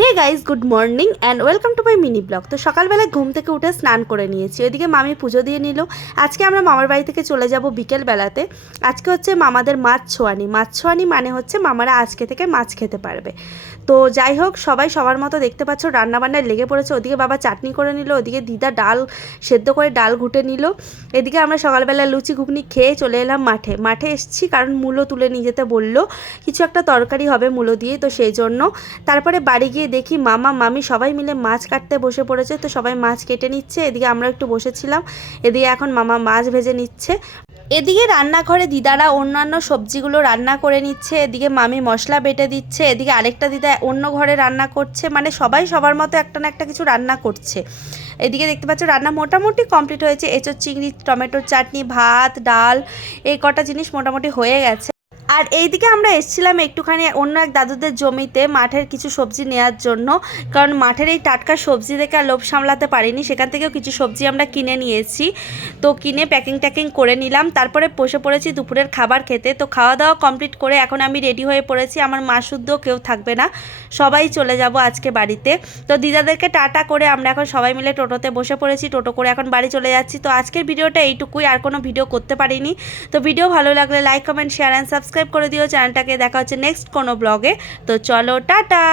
Hey guys good morning and welcome to my mini blog তো সকালবেলায় ঘুম থেকে উঠে স্নান করে নিয়েছি। ওইদিকে মামি পুজো দিয়ে নিল। আজকে আমরা মামার বাড়ি থেকে চলে যাব বিকেল বেলাতে আজকে হচ্ছে মামাদের মাছ ছোয়ানি। মাছ ছোয়ানি মানে হচ্ছে মামারা আজকে থেকে মাছ খেতে পারবে। তো যাই হোক, সবাই সবার মতো দেখতে পাচ্ছ, রান্নাবান্নায় লেগে পড়েছে। ওদিকে বাবা চাটনি করে নিল, ওদিকে দিদা ডাল সেদ্ধ করে ডাল ঘুটে নিল। এদিকে আমরা সকালবেলা লুচি ঘুগনি খেয়ে চলে এলাম মাঠে। মাঠে এসেছি কারণ মূলো তুলে নিয়ে যেতে বলল। কিছু একটা তরকারি হবে মূলো দিয়ে, তো সেই জন্য। তারপরে বাড়ি গিয়ে দেখি মামা, মামি সবাই মিলে মাছ কাটতে বসে পড়েছে। তো সবাই মাছ কেটে নিচ্ছে। এদিকে আমরা একটু বসেছিলাম। এদিকে এখন মামা মাছ ভেজে নিচ্ছে। এদিকে রান্নাঘরে দিদারা অন্যান্য সবজিগুলো রান্না করে নিচ্ছে। এদিকে মামি মশলা বেটে দিচ্ছে। এদিকে আরেকটা দিদা অন্য ঘরে রান্না করছে। মানে সবাই সবার মতো একটা না একটা কিছু রান্না করছে। এদিকে দেখতে পাচ্ছ রান্না মোটামুটি কমপ্লিট হয়েছে। এঁচোর চিংড়ি, টমেটোর চাটনি, ভাত, ডাল, এই কটা জিনিস মোটামুটি হয়ে গেছে। আর এইদিকে আমরা এসেছিলাম একটুখানি অন্য এক দাদুদের জমিতে মাঠের কিছু সবজি নেওয়ার জন্য। কারণ মাঠের এই টাটকা সবজি দেখে আর লোভ সামলাতে পারিনি। সেখান থেকেও কিছু সবজি আমরা কিনে নিয়েছি। তো কিনে প্যাকিং ট্যাকিং করে নিলাম। তারপরে বসে পড়েছি দুপুরের খাবার খেতে। তো খাওয়া দাওয়া কমপ্লিট করে এখন আমি রেডি হয়ে পড়েছি। আমার মা শুদ্ধ, কেউ থাকবে না। সবাই চলে যাব আজকে বাড়িতে। তো দিদাদেরকে টাটা করে আমরা এখন সবাই মিলে টোটোতে বসে পড়েছি। টোটো করে এখন বাড়ি চলে যাচ্ছি। তো আজকের ভিডিওটা এইটুকুই। আর কোনো ভিডিও করতে পারিনি। তো ভিডিও ভালো লাগলে like comment share and subscribe করে দিও চ্যানেলটাকে দেখা হচ্ছে নেক্সট কোনো ব্লগে তো চলো টাটা!